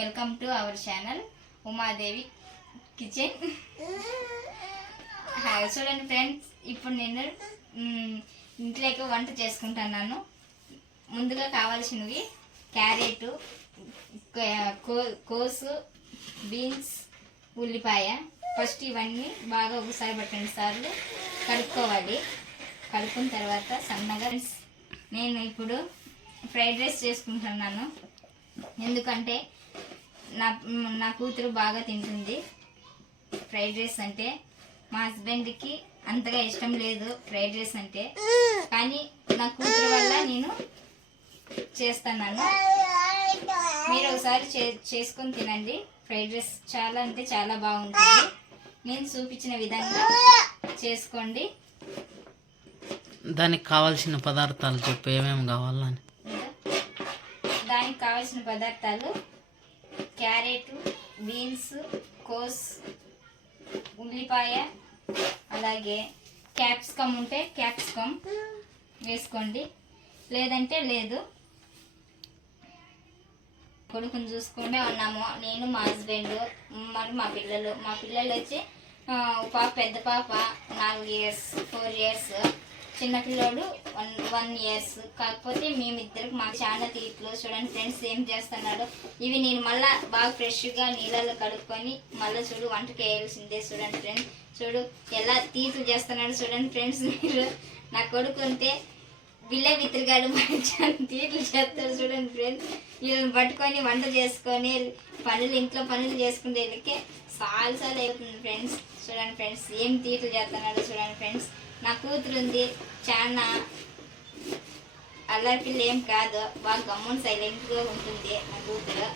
Welcome to our channel Umadevi kitchen. చూడండి friends, ఇప్పుడు నేను ఇంట్లోకి వంట చేసుకుంటున్నాను. ముందుగా కావాల్సినవి క్యారెట్, కోసు, బీన్స్, ఉల్లిపాయ. ఫస్ట్ ఇవన్నీ బాగా ఒకసారి 2 సార్లు కలుపుకోవాలి. కలుపుకున్న తర్వాత సన్నగా నేను ఇప్పుడు ఫ్రైడ్ రైస్ చేసుకుంటున్నాను. ఎందుకంటే నా కూతురు బాగా తింటుంది ఫ్రైడ్ రైస్ అంటే. మా హస్బెండ్కి అంతగా ఇష్టం లేదు ఫ్రైడ్ రైస్ అంటే, కానీ నా కూతురు వల్ల నేను చేస్తున్నాను. మీరు ఒకసారి చేసుకొని తినండి. ఫ్రైడ్ రైస్ చాలా అంటే చాలా బాగుంటుంది. నేను చూపించిన విధంగా చేసుకోండి. దానికి కావాల్సిన పదార్థాలు చెప్పు, ఏమేమి కావాలని. దానికి కావాల్సిన పదార్థాలు క్యారెట్, బీన్స్, కోస్, ఉల్లిపాయ, అలాగే క్యాప్సికమ్ ఉంటే క్యాప్సికమ్ వేసుకోండి, లేదంటే లేదు. కొడుకుని చూసుకుంటే ఉన్నాము, నేను, మా హస్బెండ్, మరి మా పిల్లలు వచ్చి పెద్ద పాప 4 years 4 years, చిన్న పిల్లోడు 1 years. కాకపోతే మేమిద్దరికి మా చాలా తీర్లు. చూడండి ఫ్రెండ్స్ ఏం చేస్తున్నాడు. ఇవి నేను మళ్ళీ బాగా ఫ్రెష్గా నీళ్ళలో కడుక్కొని మళ్ళీ చూడు వంటకి వేయాల్సిందే. చూడండి ఫ్రెండ్స్, చూడు ఎలా తీర్లు చేస్తున్నాడు. చూడండి ఫ్రెండ్స్, మీరు నా కొడుకు ఉంటే బిల్ల విత్రగాడు తీర్లు చేస్తారు. చూడండి ఫ్రెండ్స్, వీళ్ళని పట్టుకొని వంట చేసుకొని ఇంట్లో పనులు చేసుకుంటే వీళ్ళకి సాలు అవుతుంది ఫ్రెండ్స్. చూడండి ఫ్రెండ్స్ ఏం తీర్లు చేస్తున్నాడు. చూడండి ఫ్రెండ్స్, నా కూతురు ఉంది, చాలా అల్లరి పిల్ల ఏం కాదు, బాగా గమ్మున సైలెంట్గా ఉంటుంది నా కూతురు.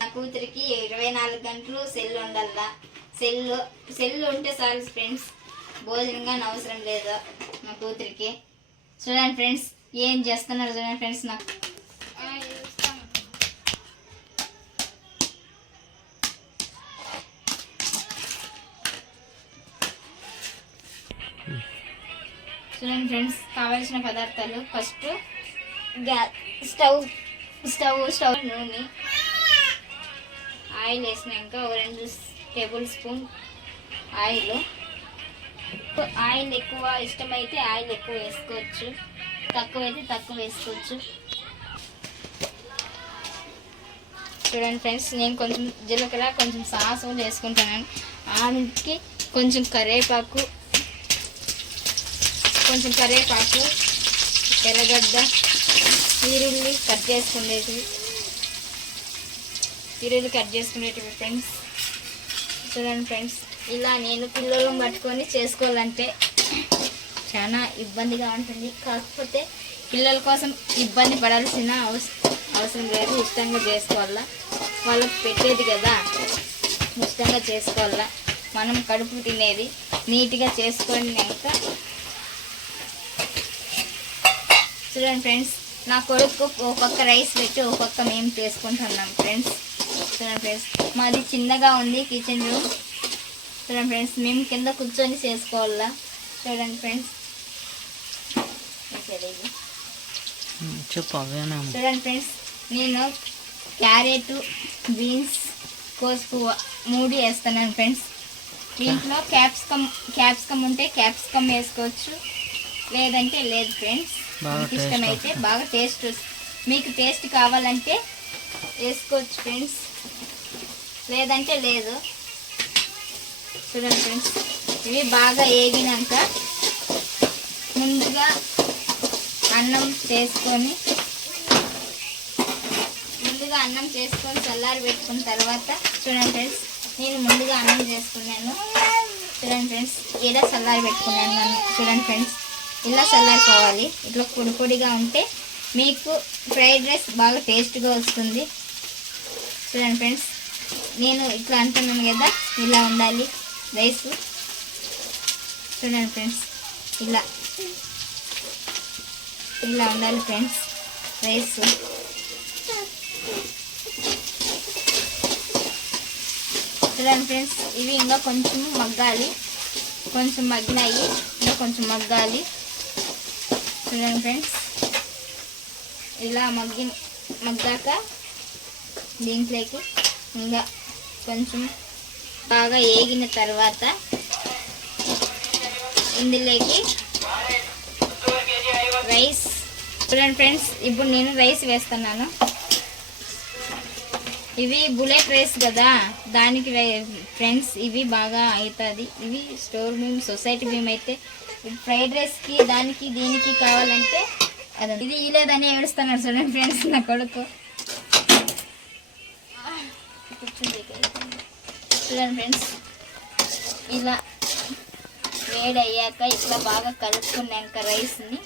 నా కూతురికి 24 గంటలు సెల్ ఉండాల. సెల్ ఉంటే చాలు ఫ్రెండ్స్, భోజనంగా అవసరం లేదు నా కూతురికి. చూడండి ఫ్రెండ్స్ ఏం చేస్తున్నారు. చూడండి ఫ్రెండ్స్, నాకు చూడండి ఫ్రెండ్స్ కావాల్సిన పదార్థాలు. ఫస్ట్ స్టవ్ నూనె, ఆయిల్ వేసినాక 2 టేబుల్ స్పూన్ ఆయిల్ ఎక్కువ ఇష్టమైతే ఆయిల్ ఎక్కువ వేసుకోవచ్చు, తక్కువైతే తక్కువ వేసుకోవచ్చు. చూడండి ఫ్రెండ్స్, నేను కొంచెం జీలకర్ర, కొంచెం సాసు వేసుకుంటాను. ఆమెకి కొంచెం కరివేపాకు, ఎర్రగడ్డ, ఈరుల్లి కట్ చేసుకునేటివి ఫ్రెండ్స్. చూడండి ఫ్రెండ్స్, ఇలా నేను పిల్లలను పట్టుకొని చేసుకోవాలంటే చాలా ఇబ్బందిగా ఉంటుంది. కాకపోతే పిల్లల కోసం ఇబ్బంది పడాల్సిన అవసరం లేదు. ఇష్టంగా చేసుకోవాలా, వాళ్ళకి పెట్టేది కదా, ఇష్టంగా చేసుకోవాలా. మనం కడుపు తినేది నీట్గా చేసుకున్నాక. చూడండి ఫ్రెండ్స్, నా కొడుకు ఒక్కొక్క రైస్ పెట్టి ఒక్కొక్క మేము చేసుకుంటున్నాం ఫ్రెండ్స్. చూడండి ఫ్రెండ్స్, మాది చిన్నగా ఉంది కిచెన్ రూమ్. చూడండి ఫ్రెండ్స్, మేము కింద కూర్చొని చేసుకోవాలా. చూడండి ఫ్రెండ్స్, చూడండి ఫ్రెండ్స్, నేను క్యారెట్, బీన్స్, కోసుపువ్వ 3 వేస్తున్నాను ఫ్రెండ్స్. దీంట్లో క్యాప్సికమ్ ఉంటే క్యాప్సికమ్ వేసుకోవచ్చు, లేదంటే లేదు ఫ్రెండ్స్. మీకు ఇష్టమైతే బాగా టేస్ట్, మీకు టేస్ట్ కావాలంటే వేసుకోవచ్చు ఫ్రెండ్స్, లేదంటే లేదు. చూడండి ఫ్రెండ్స్, ఇవి బాగా వేగినాక ముందుగా అన్నం చేసుకొని చల్లారి పెట్టుకున్న తర్వాత, చూడండి ఫ్రెండ్స్, నేను ముందుగా అన్నం చేసుకున్నాను. చూడండి ఫ్రెండ్స్, ఇలా చల్లారి పెట్టుకున్నాను. చూడండి ఫ్రెండ్స్, ఇలా చల్లారిపోవాలి. ఇట్లా పొడిగా ఉంటే మీకు ఫ్రైడ్ రైస్ బాగా టేస్ట్గా వస్తుంది. చూడండి ఫ్రెండ్స్, నేను ఇట్లా అంటున్నాను కదా, ఇలా ఉండాలి రైస్. చూడండి ఫ్రెండ్స్, ఇలా ఉండాలి ఫ్రెండ్స్ రైస్. చూడండి ఫ్రెండ్స్, ఇవి ఇంకా కొంచెం మగ్గాలి, కొంచెం మగ్గినాయి, ఇంకా కొంచెం మగ్గాలి. చూడండి ఫ్రెండ్స్, ఇలా మగ్గాక దీంట్లోకి ఇంకా కొంచెం బాగా వేగిన తర్వాత ఇందులోకి రైస్ చూడండి ఫ్రెండ్స్. ఇప్పుడు నేను రైస్ వేస్తున్నాను. ఇవి బుల్లెట్ రైస్ కదా, దానికి ఫ్రెండ్స్ ఇవి బాగా అవుతుంది. ఇవి స్టోర్ బియ్యం, సొసైటీ బియ్యం అయితే ఫ్రైడ్ రైస్కి దానికి దీనికి కావాలంటే అదే ఇది ఇలేదని ఏడుస్తున్నాడు చూడండి ఫ్రెండ్స్ నా కొడుకు. చూడండి ఫ్రెండ్స్, ఇలా వేడి అయ్యాక ఇట్లా బాగా కలుపుకున్నాక రైస్ని,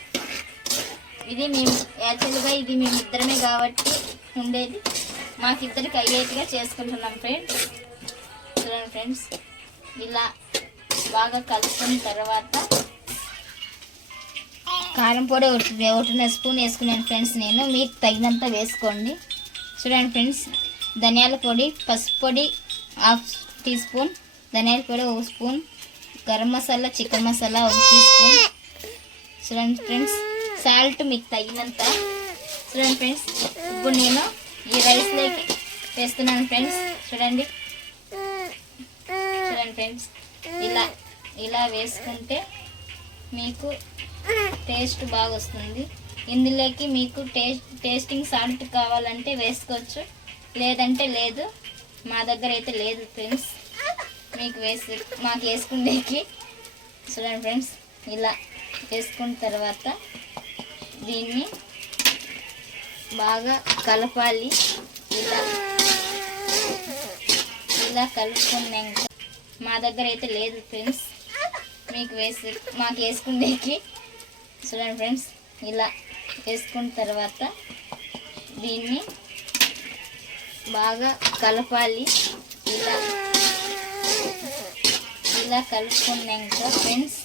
ఇది మేము యాక్చువల్గా ఇది మేమిద్దరమే కాబట్టి ఉండేది, మాకిద్దరికి అయ్యేట్టుగా చేసుకుంటున్నాం ఫ్రెండ్స్. చూడండి ఫ్రెండ్స్, ఇలా బాగా కలుపుకున్న తర్వాత కారం పొడి ఒకటిన్నర స్పూన్ వేసుకున్నాను ఫ్రెండ్స్ నేను. మీకు తగినంత వేసుకోండి. చూడండి ఫ్రెండ్స్, ధనియాల పొడి, పసుపు పొడి 1/2 టీ స్పూన్, ధనియాల పొడి 1 spoon, garam masala, chicken masala 1 teaspoon. చూడండి ఫ్రెండ్స్, సాల్ట్ మీకు తగినంత. చూడండి ఫ్రెండ్స్, ఇప్పుడు నేను ఈ రైస్లోకి వేస్తున్నాను ఫ్రెండ్స్. చూడండి ఫ్రెండ్స్, ఇలా వేసుకుంటే మీకు టేస్ట్ బాగా వస్తుంది. ఇందులోకి మీకు టేస్టింగ్ సాల్ట్ కావాలంటే వేసుకోవచ్చు, లేదంటే లేదు. మా దగ్గర అయితే లేదు ఫ్రెండ్స్, మీకు మాకు వేసుకునేకి. చూడండి ఫ్రెండ్స్, ఇలా వేసుకున్న తర్వాత దీన్ని బాగా కలపాలి. ఇలా కలుపుకున్నాక మా దగ్గర అయితే లేదు ఫ్రెండ్స్, మీకు మాకు వేసుకునేకి. చూడండి ఫ్రెండ్స్, ఇలా వేసుకున్న తర్వాత దీన్ని బాగా కలపాలి. ఇలా కలుపుకున్నాక ఫ్రెండ్స్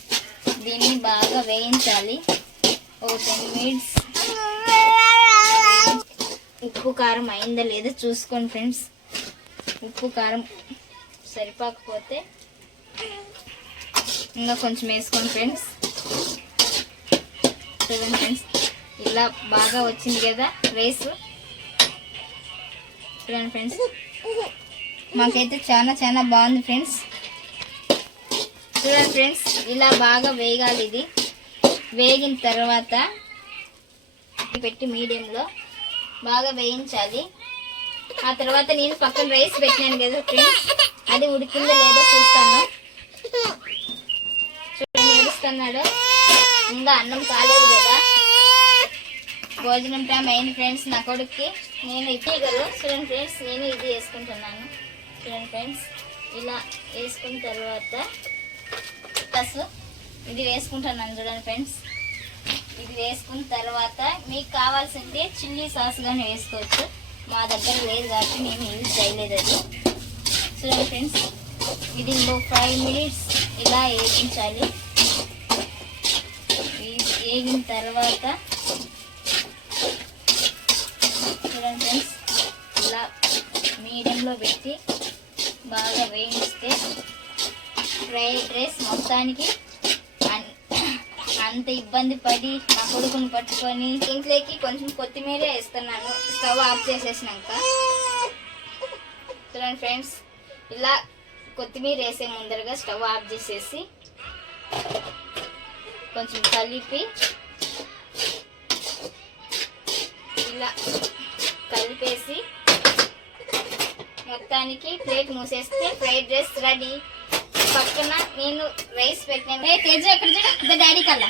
దీన్ని బాగా వేయించాలి. ఓ 10 మినిట్స్. ఉప్పు కారం అయిందో లేదో చూసుకోండి ఫ్రెండ్స్. ఉప్పు కారం సరిపోకపోతే ఇంకా కొంచెం వేసుకోండి ఫ్రెండ్స్. చూడండి ఫ్రెండ్స్, ఇలా బాగా వచ్చింది కదా రైస్. చూడండి ఫ్రెండ్స్, మాకైతే చాలా బాగుంది ఫ్రెండ్స్. చూడండి ఫ్రెండ్స్, ఇలా బాగా వేగాలి. ఇది వేగిన తర్వాత పెట్టి మీడియంలో బాగా వేయించాలి. ఆ తర్వాత నేను పక్కన రైస్ పెట్టినాను కదా ఫ్రెండ్స్, అది ఉడికిందో లేదో చూస్తాను. చూడండి, ఉడుస్తున్నాడు. ఇంకా అన్నం కాలేదు కదా, భోజనం టైం అయింది ఫ్రెండ్స్ నా కొడుక్కి. నేను ఇది కదా చూడండి ఫ్రెండ్స్, నేను ఇది వేసుకుంటున్నాను. చూడండి ఫ్రెండ్స్, ఇలా వేసుకున్న తర్వాత ప్లస్ ఇది వేసుకుంటున్నాను. చూడండి ఫ్రెండ్స్, ఇది వేసుకున్న తర్వాత మీకు కావాల్సింది చిల్లీ సాస్ కానీ వేసుకోవచ్చు. మా దగ్గర లేదు కాబట్టి మేము యూజ్ చేయలేదు అది. చూడండి ఫ్రెండ్స్, ఇది ఇంకో 5 మినిట్స్ ఇలా వేయించాలి. వేగిన తర్వాత చూడండి ఫ్రెండ్స్, ఇలా మీడియంలో పెట్టి బాగా వేయిస్తే ఫ్రైడ్ రైస్ మొత్తానికి అంత ఇబ్బంది పడి నా కొడుకుని పట్టుకొని ఇంట్లోకి కొంచెం కొత్తిమీర వేస్తున్నాను స్టవ్ ఆఫ్ చేసేసినాక. చూడండి ఫ్రెండ్స్, ఇలా కొత్తిమీర వేసే ముందరగా స్టవ్ ఆఫ్ చేసేసి కొంచెం కలిపి ఇలా కలిపేసి మొత్తానికి ప్లేట్ మూసేస్తే ఫ్రైడ్ రైస్ రెడీ. పక్కన నేను రైస్ పెట్టినాను. తేజ ఎక్కడ డాడీ కల్లా.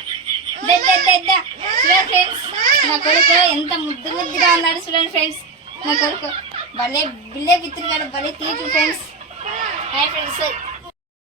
చూడండి ఫ్రెండ్స్, నా కొడుకు ఎంత ముద్దుగా ఉన్నాడు. చూడండి ఫ్రెండ్స్, నా కొడుకు భలే బిల్లే పిత్తులు కాదు, భలే తీర్చు ఫ్రెండ్స్. Hi friends.